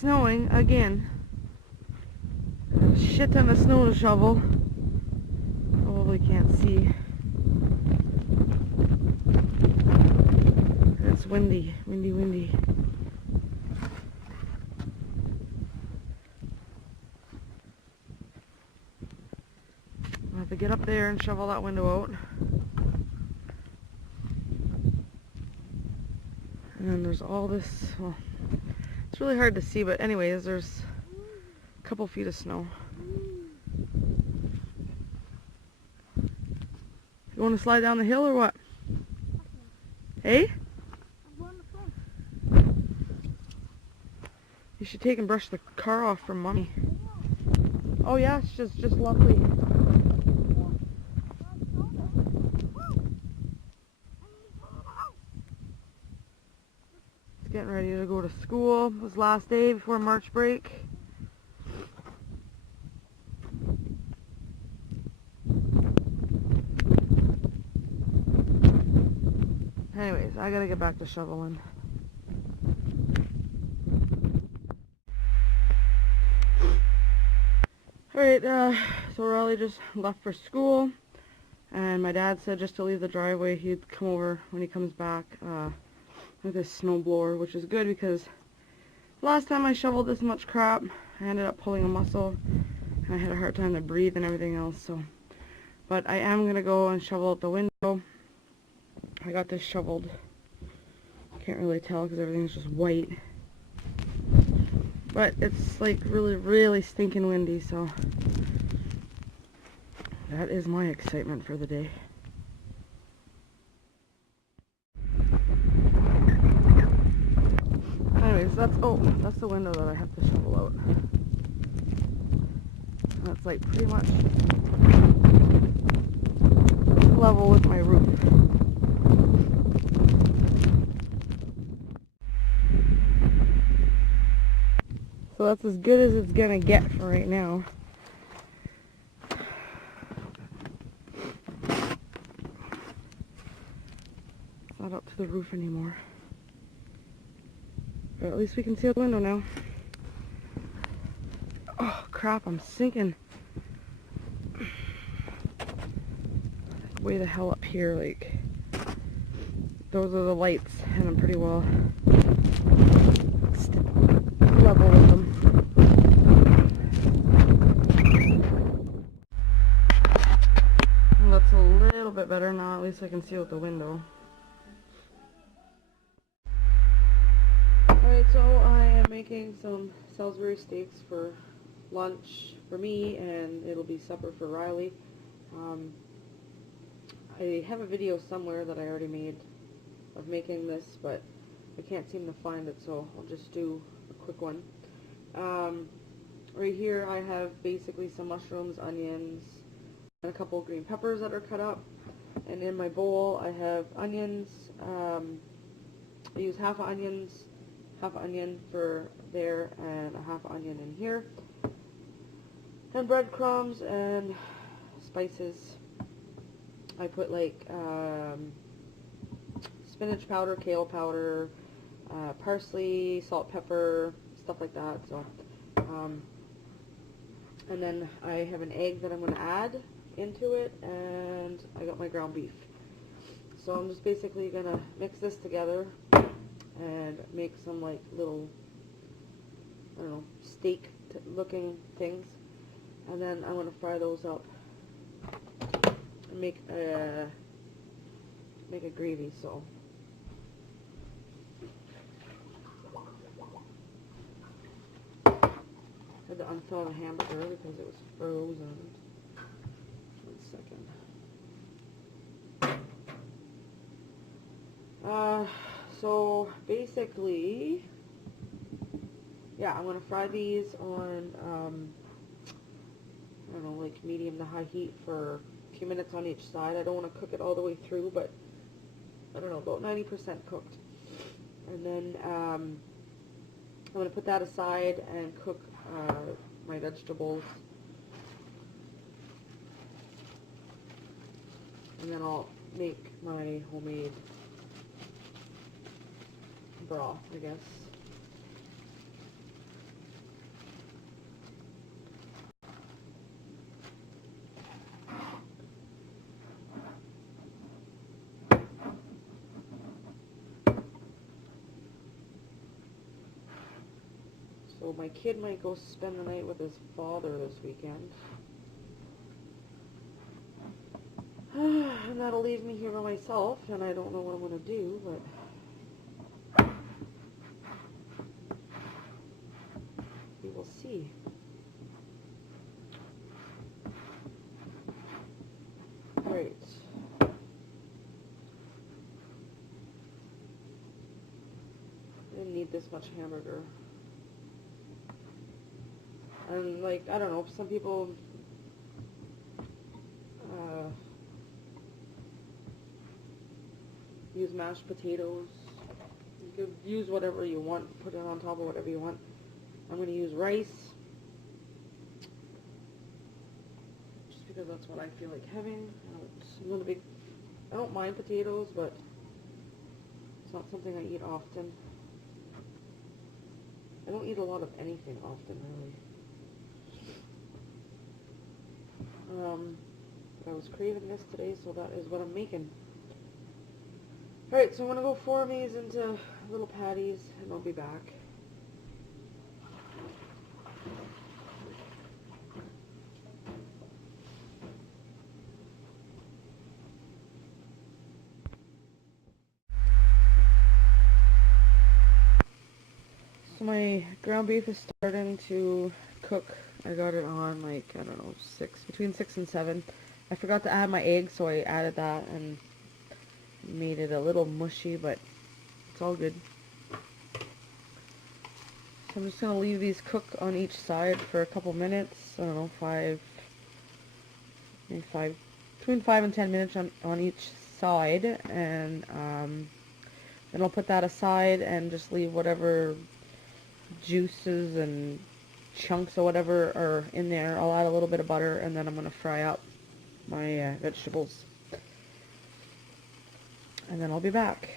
snowing again. A shit ton of snow to shovel. Probably can't see. It's windy, windy. I'll have to get up there and shovel that window out. And then there's all this, well, it's really hard to see, but anyways, there's a couple feet of snow. You want to slide down the hill or what? Hey? You should take and brush the car off from Mommy. Oh yeah, it's just lovely. It's getting ready to go to school. It was last day before March break. Anyways, I gotta get back to shoveling. Alright, so Riley just left for school, and my dad said just to leave the driveway, he'd come over when he comes back with his snow blower, which is good because last time I shoveled this much crap, I ended up pulling a muscle, and I had a hard time to breathe and everything else, so. But I am going to go and shovel out the window. I got this shoveled. Can't really tell because everything's just white. But it's like really stinking windy, so that is my excitement for the day. Anyways, that's the window that I have to shovel out. That's like pretty much level with my roof. So that's as good as it's gonna get for right now. It's not up to the roof anymore. But at least we can see out the window now. Oh crap, I'm sinking. Way the hell up here, like those are the lights and I'm pretty well level with them. And that's a little bit better now, at least I can see out the window. Alright, so I am making some Salisbury steaks for lunch for me, and it'll be supper for Riley. I have a video somewhere that I already made of making this, but I can't seem to find it, so I'll just do a quick one. Right here I have basically some mushrooms, onions, and a couple of green peppers that are cut up. And in my bowl I have onions. I use half an onion for there and a half onion in here. And breadcrumbs and spices. I put like spinach powder, kale powder, parsley, salt, pepper, stuff like that. So, and then I have an egg that I'm going to add into it, and I got my ground beef. So I'm just basically going to mix this together and make some like little, I don't know, steak looking things, and then I'm going to fry those up and make a gravy. So I had to unthaw the hamburger because it was frozen. 1 second. So basically, yeah, I'm gonna fry these on I don't know, like medium to high heat for a few minutes on each side. I don't want to cook it all the way through, but I don't know, about 90% cooked. And then I'm going to put that aside and cook my vegetables. And then I'll make my homemade broth, I guess. So my kid might go spend the night with his father this weekend. And that'll leave me here by myself, and I don't know what I'm going to do, but we will see. Alright. I didn't need this much hamburger. And, like, I don't know, some people use mashed potatoes. You could use whatever you want, put it on top of whatever you want. I'm going to use rice, just because that's what I feel like having. I don't mind potatoes, but it's not something I eat often. I don't eat a lot of anything often, really. But I was craving this today, so that is what I'm making. Alright, so I'm going to go form these into little patties, and I'll be back. So my ground beef is starting to cook. I got it on, like, I don't know, between 6 and 7. I forgot to add my egg, so I added that and made it a little mushy, but it's all good. So I'm just going to leave these cook on each side for a couple minutes. I don't know, between 5 and 10 minutes on each side, and then I'll put that aside and just leave whatever juices and chunks or whatever are in there. I'll add a little bit of butter, and then I'm going to fry up my vegetables. And then I'll be back.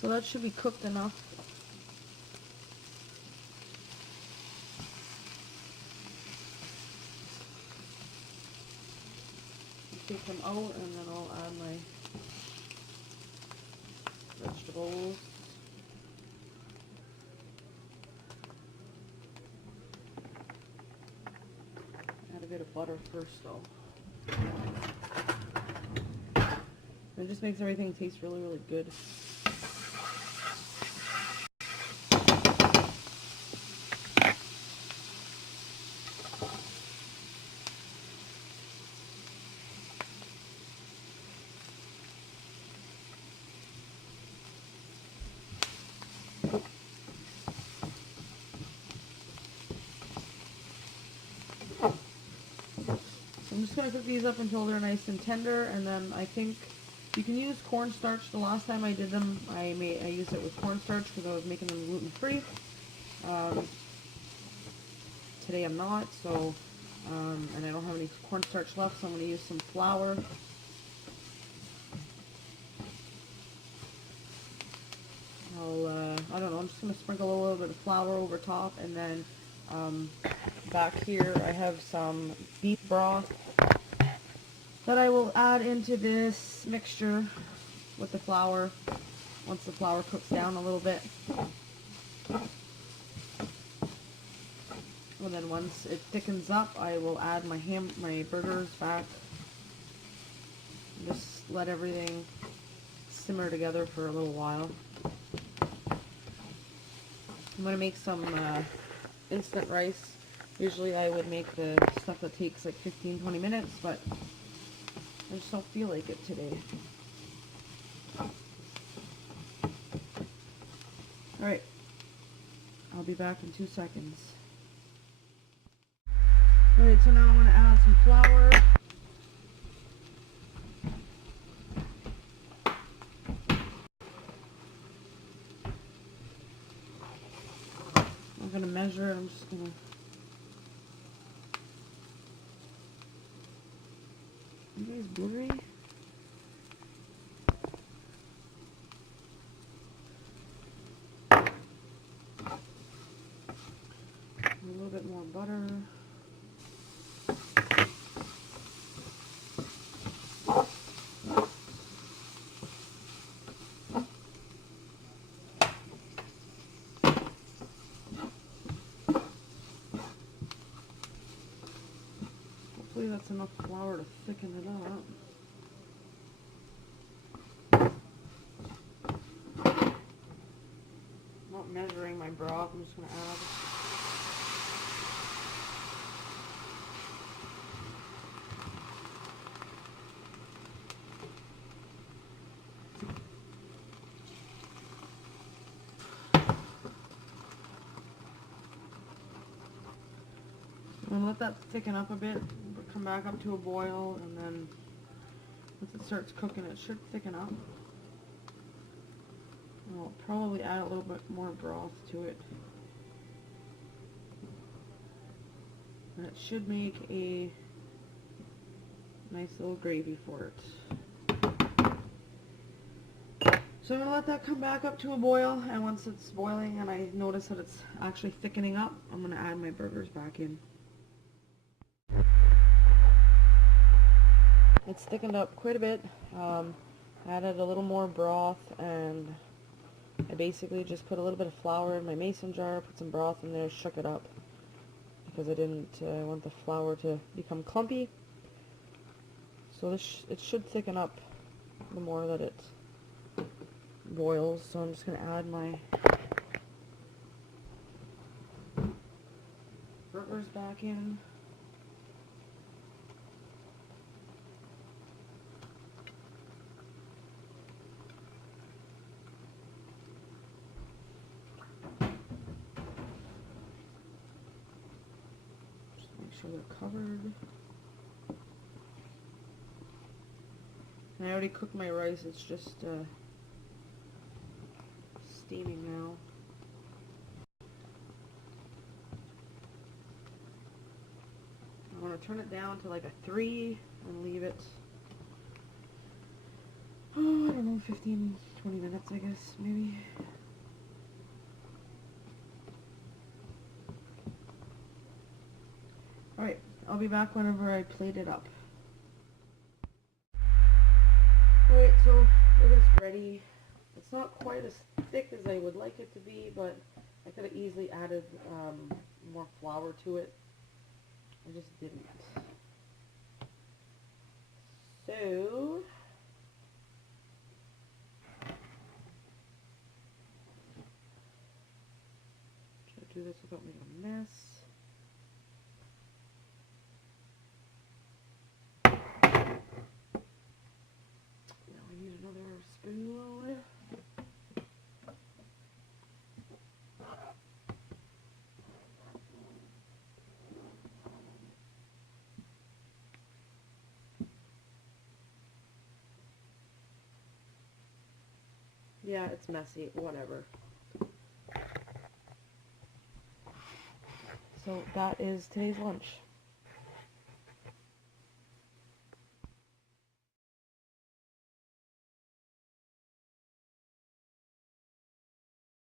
So that should be cooked enough. Take them out, and then I'll add my vegetables. Add a bit of butter first, though. It just makes everything taste really, really good. I'm just going to cook these up until they're nice and tender, and then I think you can use cornstarch. The last time I did them, I used it with cornstarch because I was making them gluten-free. Today I'm not, so, and I don't have any cornstarch left, so I'm going to use some flour. I don't know, I'm just going to sprinkle a little bit of flour over top, and then back here I have some beef broth that I will add into this mixture with the flour once the flour cooks down a little bit. And then once it thickens up, I will add my burgers back. Just let everything simmer together for a little while. I'm going to make some instant rice. Usually I would make the stuff that takes like 15-20 minutes, but I just don't feel like it today. Alright, I'll be back in 2 seconds. Alright, so now I'm going to add some flour. I'm going to measure it. I'm just going to you guys blurry? A little bit more butter. Hopefully that's enough flour to thicken it up. I'm not measuring my broth, I'm just going to add. I'm going to let that thicken up a bit, come back up to a boil, and then once it starts cooking it should thicken up. I'll probably add a little bit more broth to it. And it should make a nice little gravy for it. So I'm going to let that come back up to a boil, and once it's boiling and I notice that it's actually thickening up, I'm going to add my burgers back in. It's thickened up quite a bit. Added a little more broth, and I basically just put a little bit of flour in my mason jar, put some broth in there, shook it up because I didn't want the flour to become clumpy. So this it should thicken up the more that it boils. So I'm just going to add my burgers back in. Make sure they're covered. And I already cooked my rice, it's just steaming now. I want to turn it down to like a 3 and leave it, oh, I don't know, 15, 20 minutes I guess, maybe. Alright, I'll be back whenever I plate it up. Alright, so it is ready. It's not quite as thick as I would like it to be, but I could have easily added more flour to it. I just didn't. So, try to do this without making a mess. Now I need another spoon. Yeah, it's messy, whatever. So that is today's lunch.